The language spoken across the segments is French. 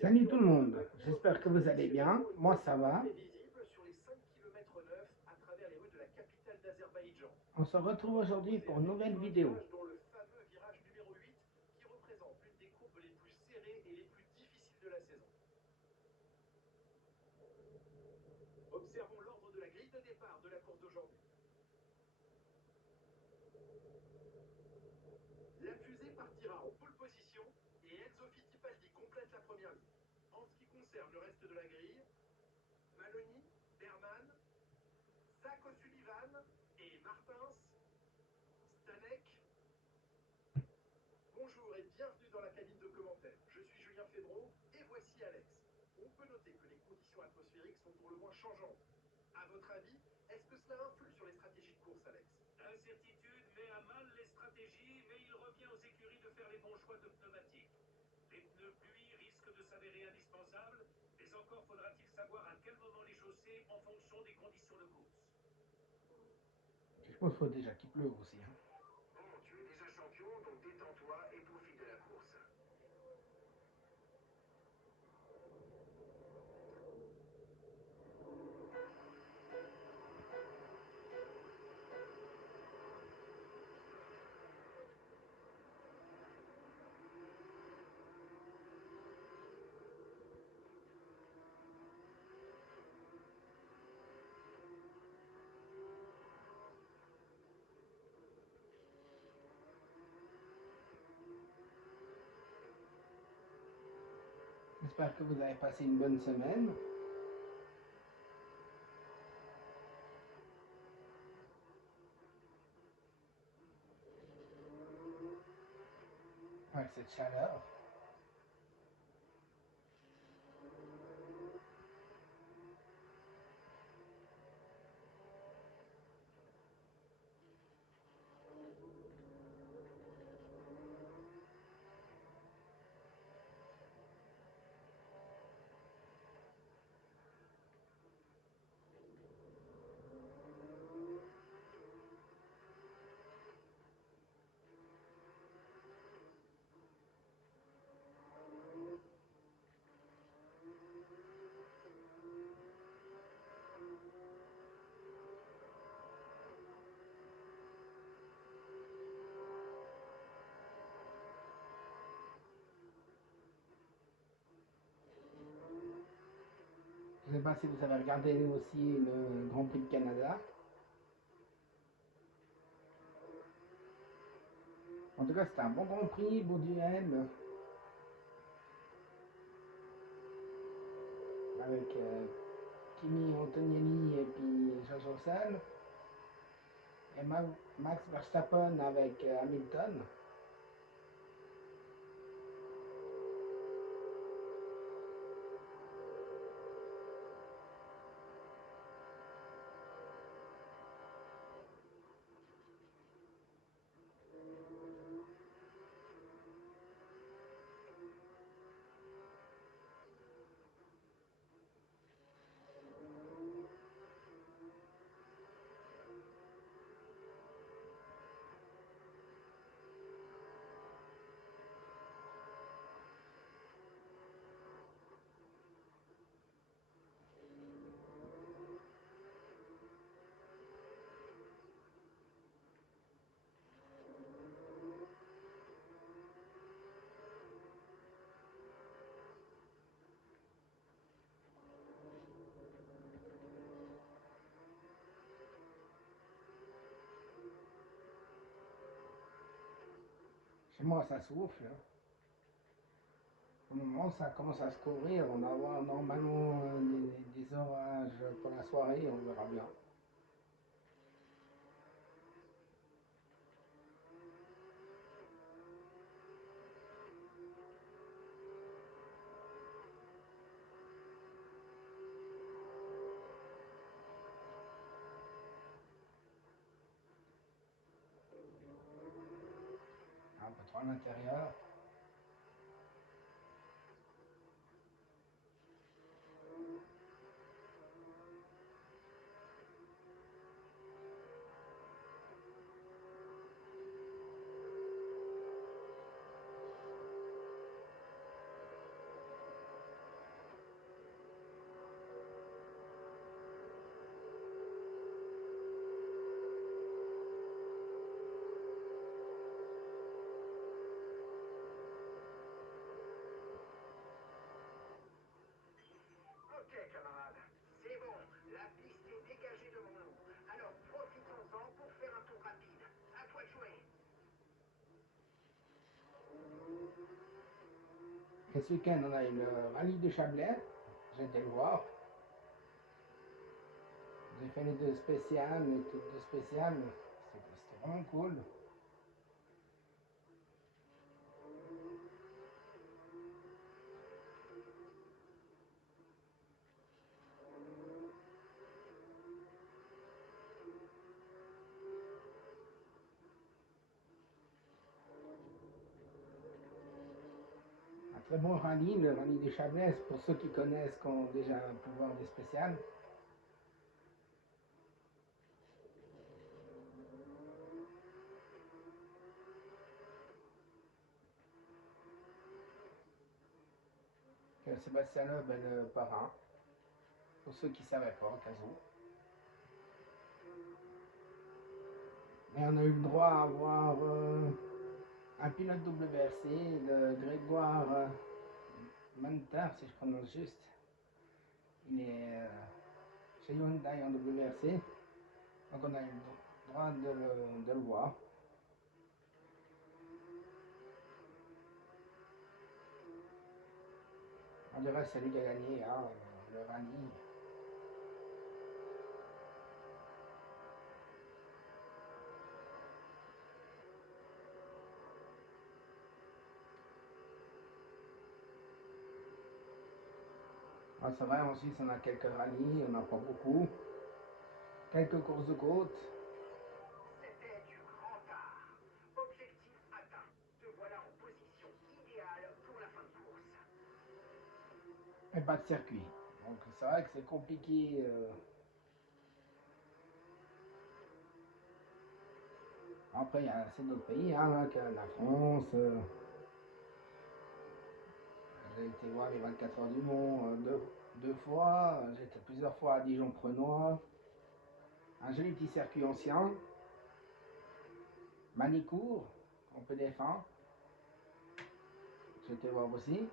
Salut tout le monde, j'espère que vous allez bien. Moi ça va. On se retrouve aujourd'hui pour une nouvelle vidéo. Observons l'ordre de la grille de départ de la course d'aujourd'hui. La fusée partira en pole position et Enzo Fittipaldi complète la première ligne. En ce qui concerne le reste de la grille, Maloney, Berman, Zach O'Sullivan et Martins, Stanek. Bonjour et bienvenue dans la cabine de commentaires. Je suis Julien Fédreau et voici Alex. On peut noter que les conditions atmosphériques sont pour le moins changeantes. À votre avis, est-ce que cela influe sur les stratégies de course, Alex? L'incertitude met à mal les stratégies, mais il revient aux écuries de faire les bons choix de pneumatiques. Les pneus pluie risquent de s'avérer indispensables, mais encore faudra-t-il savoir à quel moment les chausser en fonction des conditions de course. Je pense qu'il faut déjà qu'il pleuve aussi. Bon, tu es déjà champion, donc détends-toi et profite de la course. J'espère que vous avez passé une bonne semaine. Avec cette chaleur. Je ne sais pas si vous avez regardé aussi le Grand Prix de Canada. En tout cas, c'était un bon Grand Prix, beau duel. Avec Kimi Antonelli et puis George Russell. Et Max Verstappen avec Hamilton. Chez moi, ça souffle. Au moment où ça commence à se couvrir, on va avoir normalement des orages pour la soirée, on verra bien. Un peu trop à l'intérieur. Et ce week-end, on a eu le rallye du Chablais. J'ai été le voir. J'ai fait les deux spéciales, les toutes deux spéciales. C'était vraiment cool. Un très bon rallye, le rallye des Chablais, pour ceux qui connaissent, qui ont déjà pu voir des spéciales. Sébastien Loeb est le parrain, pour ceux qui ne savaient pas, au cas où. Et on a eu le droit à voir un pilote WRC de Grégoire Manter, si je prononce juste. Il est chez Hyundai en WRC, donc on a eu le droit de le voir. On dirait c'est lui qui a gagné hein, le rallye. Ah, c'est vrai, en Suisse on a quelques rallyes, on n'en a pas beaucoup. Quelques courses de côte. C'était du grand art. Objectif atteint. Te voilà en position idéale pour la fin de course. Et pas de circuit. Donc c'est vrai que c'est compliqué. Après, il y a assez d'autres pays, hein, que la France. J'ai été voir les 24 heures du Mont deux fois. J'ai été plusieurs fois à Dijon-Prenois. Un joli petit circuit ancien. Manicourt, on peut défendre. J'ai été voir aussi.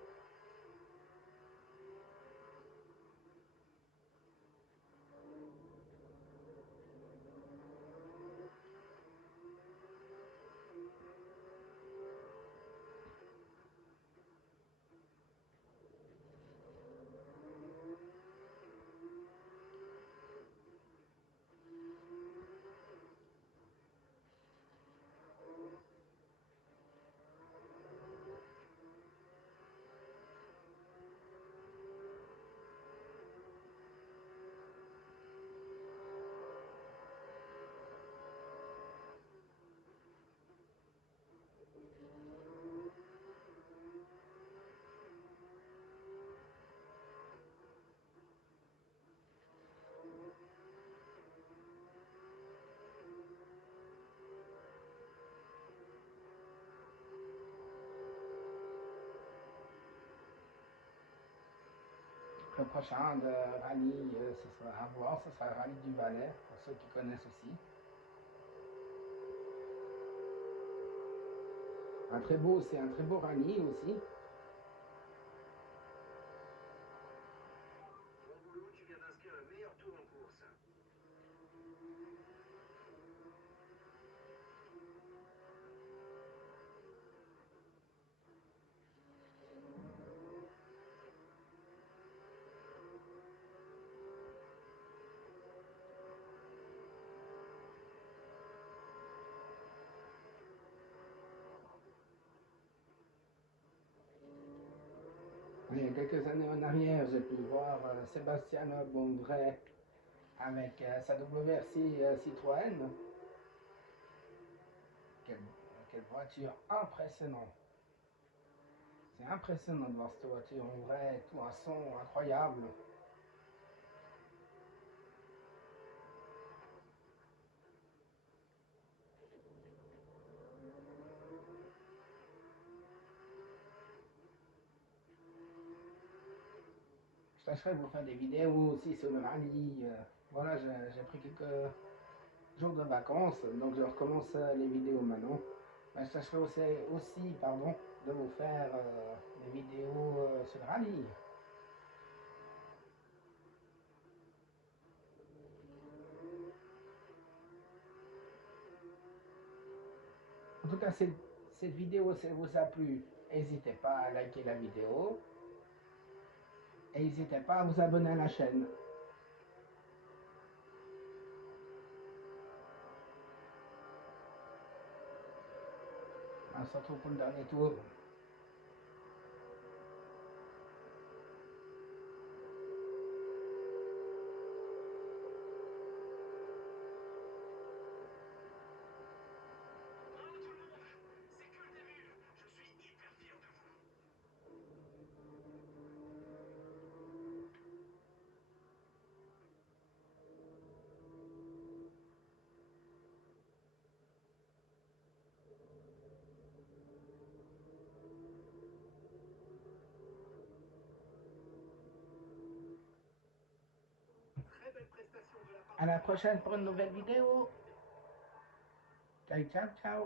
Le prochain de rallye, ce sera à voir, ce sera le rallye du Valais, pour ceux qui connaissent aussi. C'est un très beau rallye aussi. Bon boulot, tu viens d'inscrire le meilleur tour en course. Il y a quelques années en arrière, j'ai pu voir Sébastien Loeb en vrai avec sa WRC Citroën. Quelle, quelle voiture impressionnante. C'est impressionnant de voir cette voiture en vrai, tout un son incroyable. Je tâcherai de vous faire des vidéos aussi sur le rallye. Voilà, j'ai pris quelques jours de vacances, donc je recommence les vidéos maintenant. Mais je tâcherai aussi pardon, de vous faire des vidéos sur le rallye. En tout cas, cette vidéo, si elle vous a plu, N'hésitez pas à liker la vidéo. Et n'hésitez pas à vous abonner à la chaîne. On se retrouve pour le dernier tour. Bravo tout le monde, c'est que le début. Je suis hyper fier de vous. Très belle prestation de la part À de la Bernman. prochaine pour une nouvelle vidéo. Ciao, ciao, ciao.